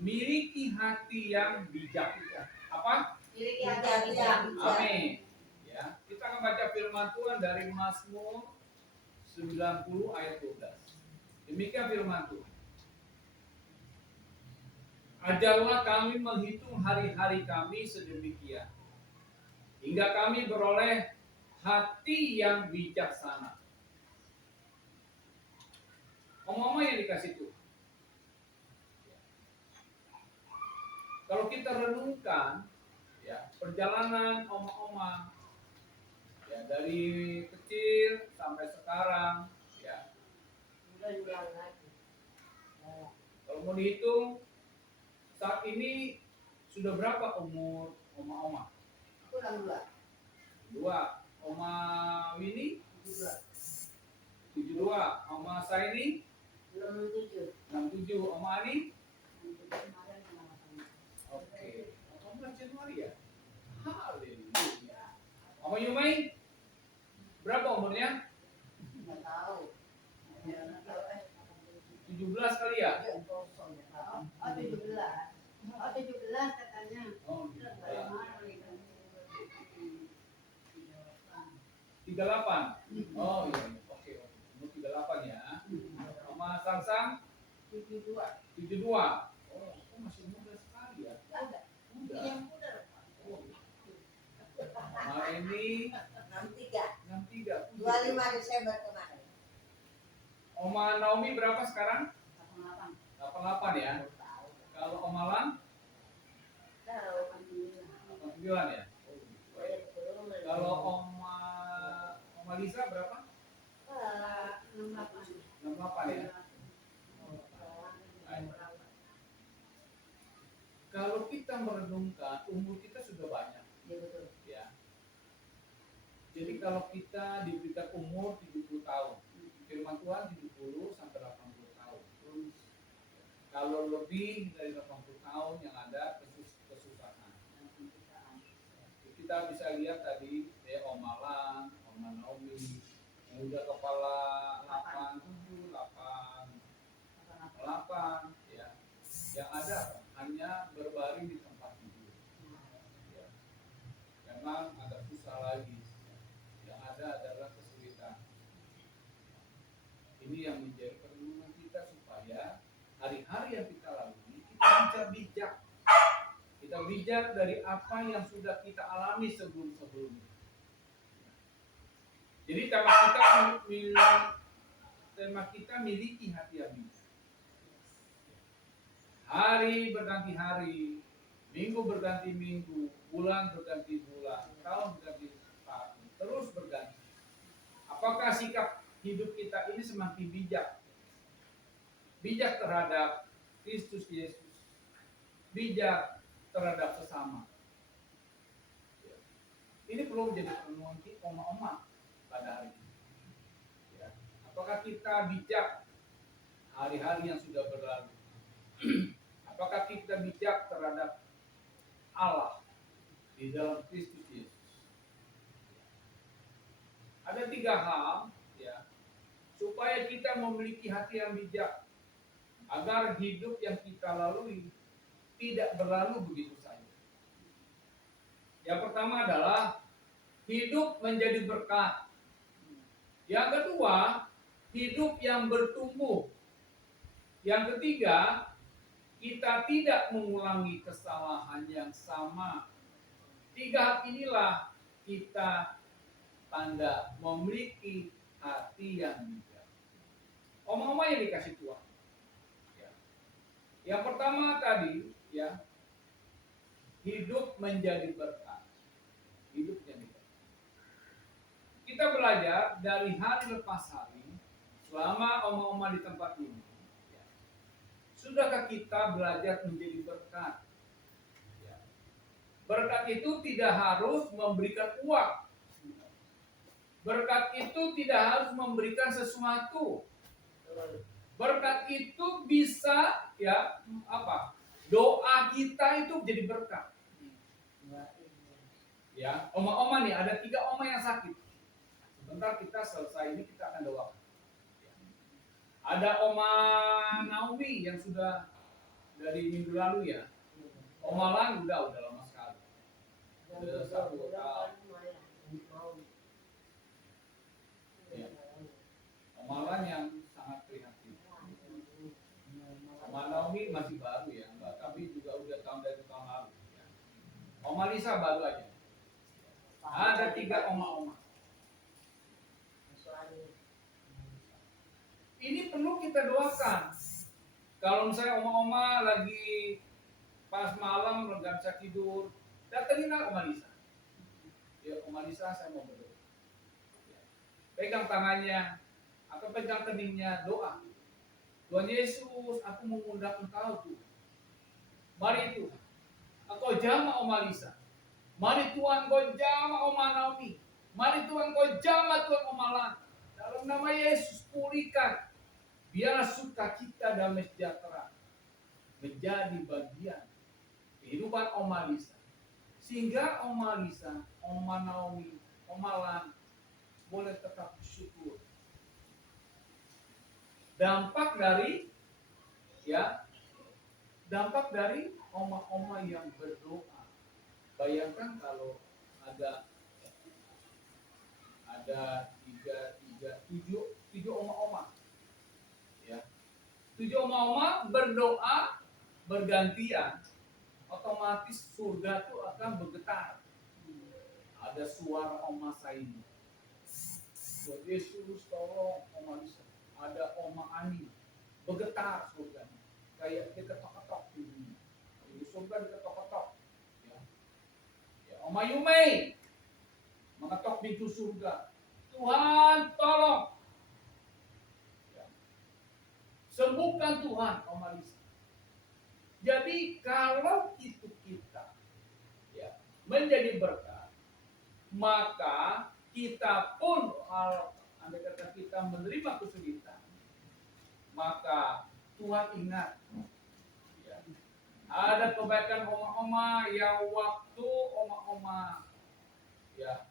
miliki hati yang bijak. Apa? Miliki hati yang bijak. Amin. Ya, kita akan baca firman Tuhan dari Mazmur 90 ayat 12. Demikian firman Tuhan. Ajarlah kami menghitung hari-hari kami sedemikian, hingga kami beroleh hati yang bijaksana. Omong-omong yang dikasih Tuhan. Kalau kita renungkan, ya, perjalanan oma-oma, ya, dari kecil sampai sekarang, ya, kalau mau dihitung, saat ini sudah berapa umur oma-oma? Kurang 2. Oma Winnie? 72. Oma Saini? 67. Oma Ani? Oke. 18 Januari ya? Haleluya. Oma Yumai? Berapa umurnya? 17 kali ya? 17 katanya. Oh, 38. Oh iya, oke. Umur 38 ya. Oma Sangsang? 72. Oh, masih muda sekali ya? Muda. Oh. Oma ini 63. 25 Desember kemarin. Oma Naomi berapa sekarang? 88 ya. Kalau Oma Lang? 89 ya. Kalau Oma Lisa berapa? 68 ya. Kalau kita merenungkan, umur kita sudah banyak. Ya. Jadi kalau kita diberikan umur 70 tahun, firman Tuhan 70 sampai 80 tahun. Kalau lebih dari 80 tahun yang ada kesusahan. Kita bisa lihat tadi Oma Lang, Oma Naomi, yang udah kepala 87, 88, ya. Yang ada hanya berbaring di tempat tidur. Ya. Memang agak susah lagi. Yang ada adalah kesulitan. Ini yang menjadi perlindungan kita supaya hari-hari yang kita lalui kita bisa bijak. Kita bijak dari apa yang sudah kita alami sebelum-sebelumnya. Jadi tema kita miliki hati yang bijak. Hari berganti hari, minggu berganti minggu, bulan berganti bulan, tahun berganti tahun, terus berganti. Apakah sikap hidup kita ini semakin bijak? Bijak terhadap Kristus Yesus, bijak terhadap sesama. Ini perlu menjadi renungan kita oma-oma pada hari ini. Ya. Apakah kita bijak hari-hari yang sudah berlalu? Apakah kita bijak terhadap Allah di dalam Kristus Yesus? Ada 3 hal, ya, supaya kita memiliki hati yang bijak, agar hidup yang kita lalui tidak berlalu begitu saja. Yang pertama adalah hidup menjadi berkat. Yang kedua, hidup yang bertumbuh. Yang ketiga, kita tidak mengulangi kesalahan yang sama. 3 hal inilah kita tanda memiliki hati yang bijak. Omong-omong yang dikasih Tuhan. Ya. Yang pertama tadi, ya, hidup menjadi berkat. Hidup menjadi berkat. Kita belajar dari hari lepas hari, selama omong-omong di tempat ini. Sudahkah kita belajar menjadi berkat? Ya. Berkat itu tidak harus memberikan uang. Berkat itu tidak harus memberikan sesuatu. Berkat itu bisa, ya, apa? Doa kita itu jadi berkat. Ya, oma-oma nih, ada 3 oma yang sakit. Sebentar kita selesai ini kita akan doakan. Ada Oma Naomi yang sudah dari minggu lalu ya. Omalan udah lama sekali. Udah 1 tahun. Ya. Omalan yang sangat prihatin. Oma Naomi masih baru ya, Mbak, tapi juga udah dari tahun lalu. Ya. Oma Lisa baru aja. Ada 3 oma-oma. Ini perlu kita doakan. Kalau misalnya oma-oma lagi pas malam nggak bisa tidur, datengin Oma Lisa. Ya, Oma Lisa, saya mau berdoa. Ya. Pegang tangannya atau pegang keningnya, doa. Tuhan Yesus, aku mengundang Engkau Tuhan. Mari Tuhan, Engkau jamah Oma Lisa. Mari Tuhan, Engkau jamah Oma Naomi. Mari Tuhan, Engkau jamah Tuhan Oma Lan. Dalam nama Yesus, pulihkan. Biarlah sukacita damai sejahtera menjadi bagian kehidupan Oma Lisa. Sehingga Oma Lisa, Oma Naomi, Oma Lan boleh tetap bersyukur. Dampak dari oma-oma yang berdoa. Bayangkan kalau ada 7 oma-oma. Ya. 7 oma-oma berdoa bergantian, otomatis surga itu akan bergetar. Ada suara Oma Saini. Tuhan Yesus tolong Oma Lisa. Ada Oma Ani. Bergetar surganya. Kayak diketok-ketok di dunia. Di surga diketok-ketok. Ya. Ya, Oma Yumei mengetok pintu surga. Tuhan tolong. Ya. Sembuhkan Tuhan Oma Lisa. Jadi kalau itu kita ya, menjadi berkat, maka kita pun kalau andai kata kita menerima kesulitan, maka Tuhan ingat ya, ada kebaikan oma-oma yang waktu oma-oma ya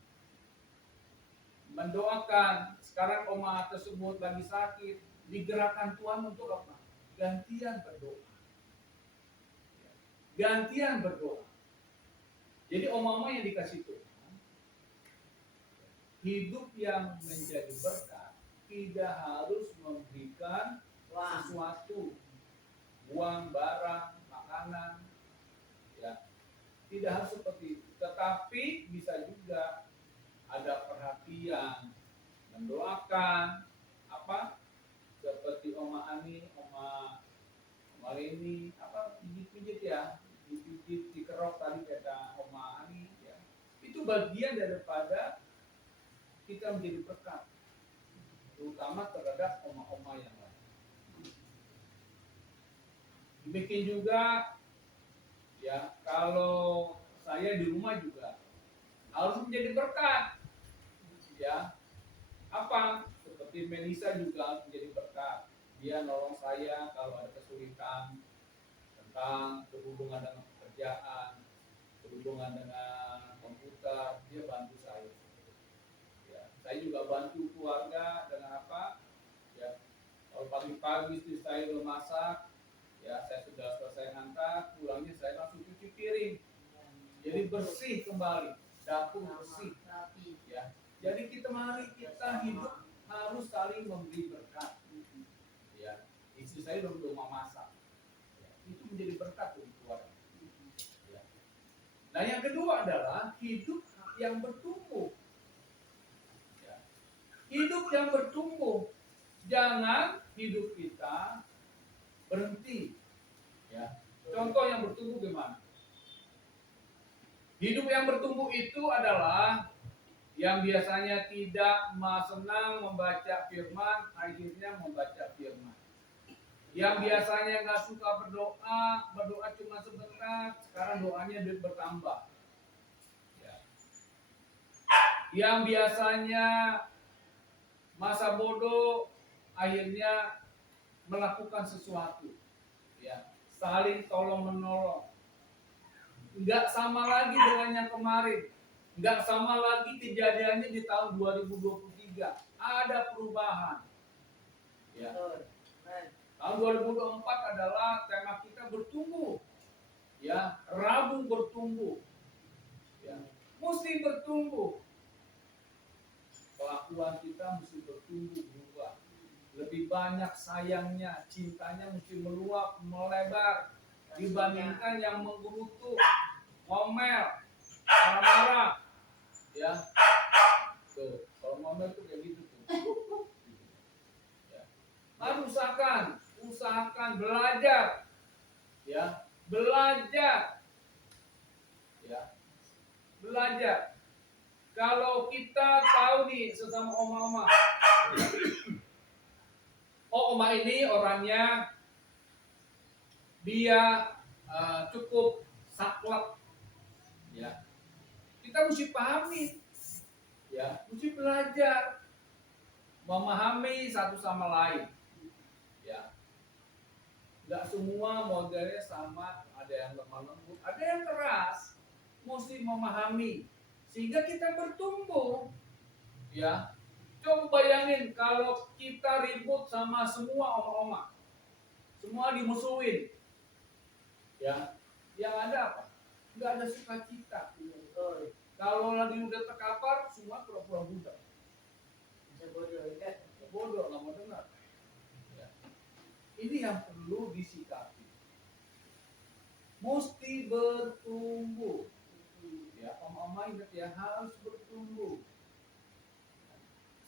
mendoakan, sekarang oma tersebut lagi sakit, digerakkan Tuhan untuk apa? Gantian berdoa. Gantian berdoa. Jadi oma-oma yang dikasih Tuhan, hidup yang menjadi berkat tidak harus memberikan sesuatu, uang, barang, makanan, ya, tidak harus seperti itu. Tetapi bisa juga ada perhatian, mendoakan, apa? Seperti Oma Ani, Oma Leni, apa? Pijit-pijit ya. Dipijit, dikerok tadi kata Oma Ani ya. Itu bagian daripada kita menjadi berkat, terutama terhadap oma-oma yang lain. Demikian juga ya, kalau saya di rumah juga harus menjadi berkat ya. Apa? Seperti Melisa juga harus menjadi berkat. Dia nolong saya kalau ada kesulitan tentang berhubungan dengan pekerjaan, berhubungan dengan komputer, dia bantu saya. Ya, saya juga bantu keluarga dengan apa? Ya, kalau pagi-pagi istri saya udah masak, ya saya sudah selesai angkat, pulangnya saya langsung cuci piring. Jadi bersih kembali, dapur bersih. Ya, jadi mari kita hidup harus saling memberi berkat. Ya, istri saya udah rumah masak. Itu menjadi berkat untuk keluarga. Ya. Nah, yang kedua adalah hidup yang bertumbuh. Ya. Hidup yang bertumbuh. Jangan hidup kita berhenti. Ya. Contoh yang bertumbuh gimana? Hidup yang bertumbuh itu adalah yang biasanya tidak senang membaca firman, akhirnya membaca firman. Yang biasanya nggak suka berdoa cuma sebentar, sekarang doanya bertambah. Ya. Yang biasanya masa bodoh, akhirnya melakukan sesuatu. Ya. Saling tolong menolong. Nggak sama lagi dengan yang kemarin. Nggak sama lagi kejadiannya di tahun 2023. Ada perubahan. Ya. Tahun 2024 adalah tema kita bertumbuh. Ya, Rabu bertumbuh. Ya, mesti bertumbuh. Kelakuan kita mesti bertumbuh, berubah. Lebih banyak sayangnya, cintanya mesti meluap, melebar dibandingkan yang menggerutu, ngomel, marah-marah. Ya, tuh, kalau ngomel tuh kayak gitu tuh. Ya. Mari usahakan belajar, ya, belajar, ya, belajar. Kalau kita tahu nih sesama oma-oma, oh oma ini orangnya dia cukup saklek, ya, kita mesti pahami, ya, mesti belajar memahami satu sama lain, ya. Nggak semua modelnya sama, ada yang lemah lembut, ada yang keras, mesti memahami sehingga kita bertumbuh, ya. Coba bayangin kalau kita ribut sama semua oma-oma, semua dimusuhin, ya, yang ada apa? Nggak ada sukacita. Kalau lagi udah terkapar, semua pura-pura budak. Bodoh, nggak mau dengar. Ya. Ini yang perlu disikapi. Mesti bertumbuh. Ya, oma-oma ingat ya, harus bertumbuh.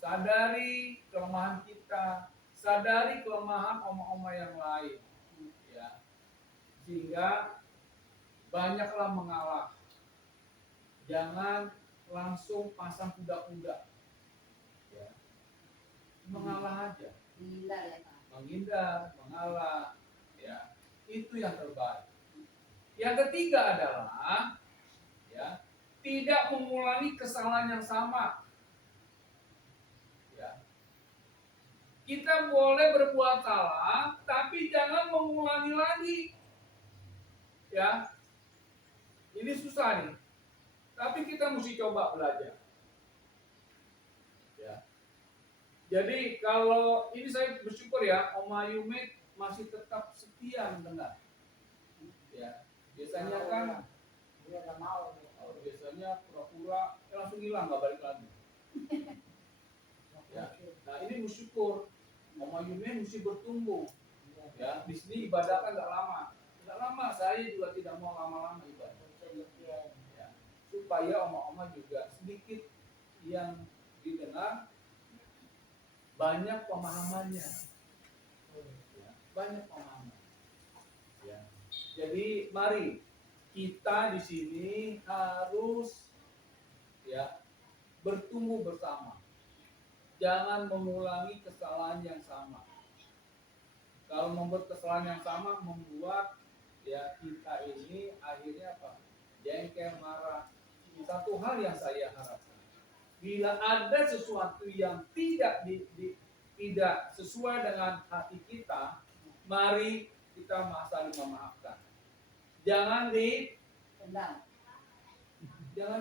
Sadari kelemahan kita, sadari kelemahan oma-oma yang lain, ya, sehingga banyaklah mengalah. Jangan langsung pasang kuda-kuda, ya. Mengalah aja, menghindar, mengalah, ya, itu yang terbaik. Yang ketiga adalah, ya, tidak mengulangi kesalahan yang sama. Kita boleh berbuat salah, tapi jangan mengulangi lagi. Ya, ini susah nih. Tapi kita mesti coba belajar. Ya. Jadi kalau ini saya bersyukur ya, Oma Yumit masih tetap setia mendengar. Ya, biasanya kan dia nggak mau. Biasanya pura-pura langsung hilang, nggak balik lagi. Ya. Nah ini bersyukur. Oma Yumit mesti bertumbuh. Ya, di sini ibadah kan nggak lama. Nggak lama, saya juga tidak mau lama-lama ibadah. Ya, supaya oma-oma juga sedikit yang didengar, banyak pemahamannya. Ya, banyak pemahaman. Ya. Jadi mari kita di sini harus, ya, bertumbuh bersama. Jangan mengulangi kesalahan yang sama. Kalau membuat kesalahan yang sama membuat, ya, kita ini akhirnya apa? Jengkel, marah. Satu hal yang saya harapkan, bila ada sesuatu yang tidak sesuai dengan hati kita, mari kita saling memaafkan. Jangan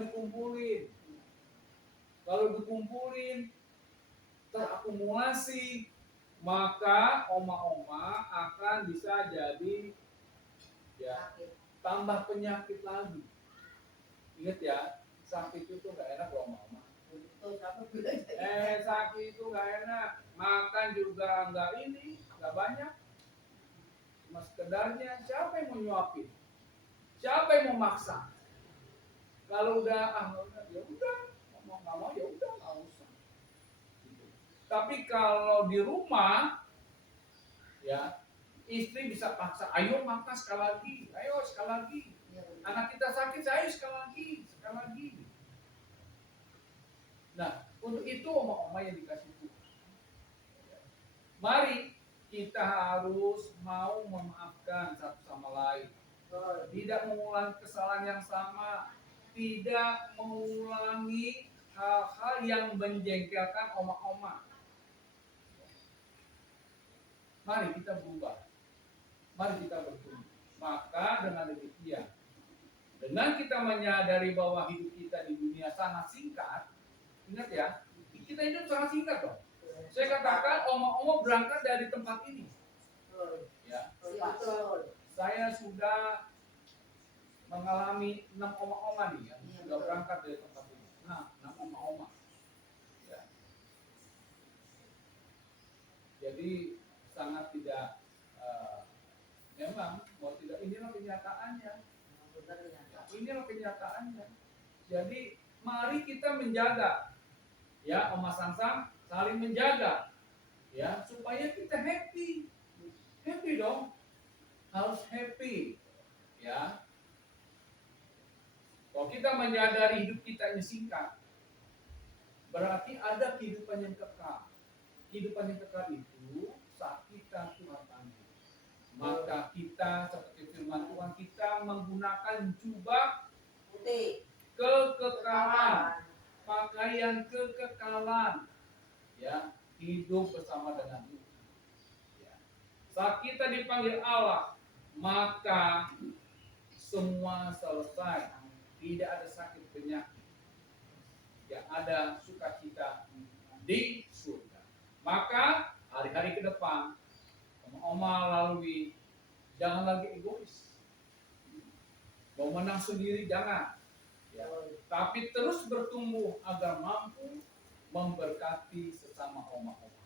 dikumpulin. Kalau dikumpulin terakumulasi, maka oma-oma akan bisa jadi, ya, tambah penyakit lagi. Ingat ya, sakit itu nggak enak loh oma-oma. Sakit itu nggak enak, makan juga nggak banyak, cuma sekedarnya. Siapa yang mau nyuapin? Siapa yang mau maksa? Kalau udah ya udah, nggak mau ya udah, nggak usah. Tapi kalau di rumah, ya, istri bisa paksa, ayo makan sekali lagi, ayo sekali lagi. Anak kita sakit, ayo sekali lagi. Nah, untuk itu oma-oma yang dikasih Tuhan. Mari kita harus mau memaafkan satu sama lain. Tidak mengulangi kesalahan yang sama, tidak mengulangi hal-hal yang menjengkelkan oma-oma. Mari kita berubah. Mari kita bertumbuh. Maka dengan demikian, dengan kita menyadari bahwa hidup kita di dunia sangat singkat, ingat ya, kita hidup sangat singkat loh. Saya katakan oma-oma berangkat dari tempat ini. Ya, Betul. saya sudah mengalami 6 oma-oma nih yang sudah berangkat dari tempat ini. Nah, 6 oma-oma. Ya. Jadi sangat tidak memang mau tidak, inilah kenyataannya. Ya, inilah kenyataannya. Jadi mari kita menjaga, ya, Oma Sangsang saling menjaga, ya, supaya kita happy dong, harus happy, ya. Kalau kita menyadari hidup kita ini singkat, berarti ada kehidupan yang kekal. Kehidupan yang kekal itu saat kita Tuhan panggil. Maka kita seperti firman Tuhan, kita menggunakan jubah Putih. kekekalan, pakaian kekekalan, ya, hidup bersama dengan Tuhan. Ya. Saat kita dipanggil Allah, maka semua selesai, tidak ada sakit penyakit, yang ada sukacita di surga. Maka hari-hari ke depan, Oma lalui, jangan lagi egois, mau menang sendiri jangan, ya. Tapi terus bertumbuh agar mampu memberkati sesama oma-oma.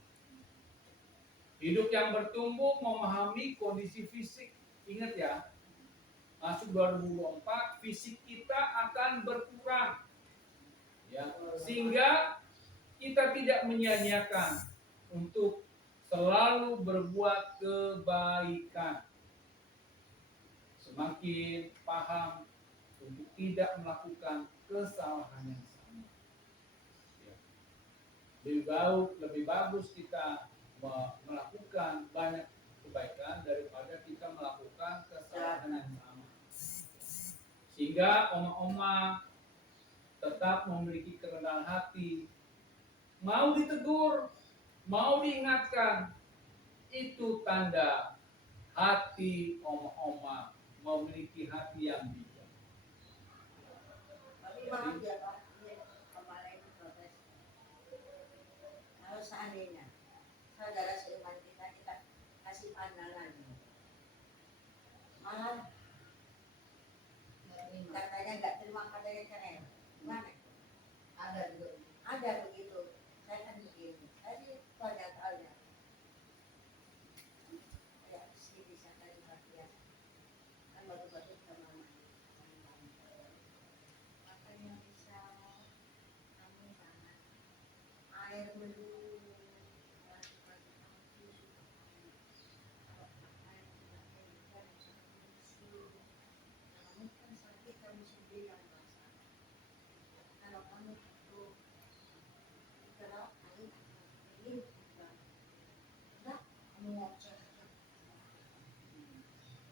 Hidup yang bertumbuh memahami kondisi fisik. Ingat ya, masuk 2024 fisik kita akan berkurang, ya, sehingga kita tidak menyia-nyiakan untuk selalu berbuat kebaikan. Semakin paham untuk tidak melakukan kesalahan yang sama. Ya. Lebih bagus kita melakukan banyak kebaikan daripada kita melakukan kesalahan yang sama. Sehingga oma-oma tetap memiliki kerendahan hati, mau ditegur, mau diingatkan, itu tanda hati oma-oma memiliki hati yang bijak. Tapi maaf ya Pak, ini kemarin protes. Kalau seandainya saudara seiman kita kasih pandangan, malah katanya nggak terima katanya cerai, gimana? Ada begitu. Saya kan begini. Tadi banyak halnya. Ya, sih bisa kali perhatian. Kan baru-baru sama makanya bisa kamu jangan air melulu.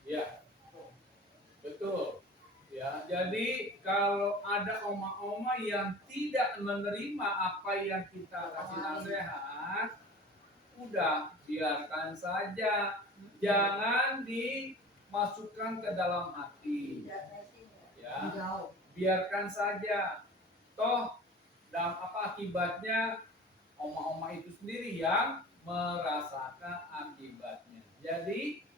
Ya, betul. Ya, jadi kalau ada oma-oma yang tidak menerima apa yang kita kasih nasihat, udah biarkan saja, jangan dimasukkan ke dalam hati. Ya, biarkan saja. Toh dalam apa akibatnya, oma-oma itu sendiri yang merasakan akibatnya. Jadi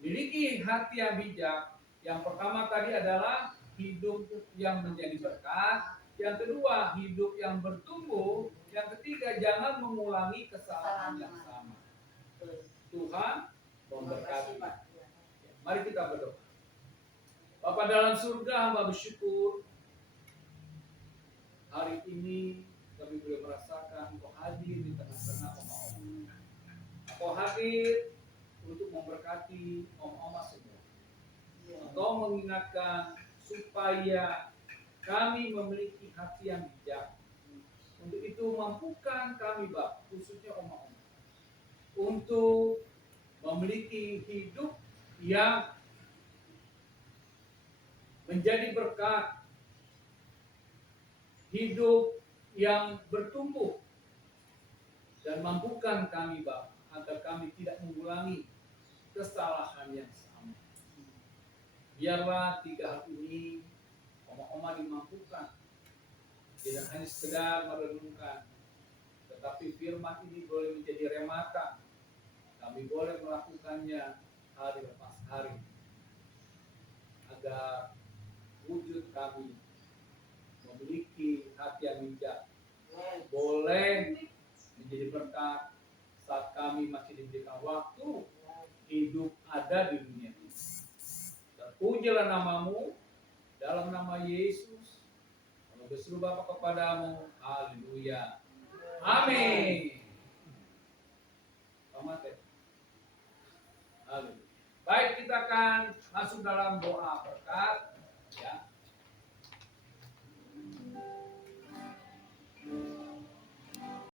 miliki hati yang bijak. Yang pertama tadi adalah hidup yang menjadi berkat. Yang kedua, hidup yang bertumbuh. Yang ketiga, jangan mengulangi kesalahan yang sama. Tuhan memberkati. Mari kita berdoa. Bapa dalam surga, hamba bersyukur hari ini kami boleh merasakan Engkau hadir di tengah-tengah oma-oma. Engkau hadir untuk memberkati oma-oma semua. Engkau mengingatkan supaya kami memiliki hati yang bijak. Untuk itu mampukan kami, Bapak, khususnya oma-oma, untuk memiliki hidup yang menjadi berkat, hidup yang bertumbuh, dan mampukan kami, Bapak, agar kami tidak mengulangi kesalahan yang sama. Biarlah 3 hal ini oma-oma dimampukan, tidak hanya sekedar merenungkan, tetapi firman ini boleh menjadi rematan Kami boleh melakukannya hari lepas hari, agar wujud kami memiliki hati yang bijak, boleh menjadi berkat saat kami masih diberikan waktu hidup ada di dunia ini. Terpujilah namamu, dalam nama Yesus kami berseru Bapa kepadamu. Haleluya. Amin. Selamat ya. Haleluya. Baik, kita akan masuk dalam doa berkat.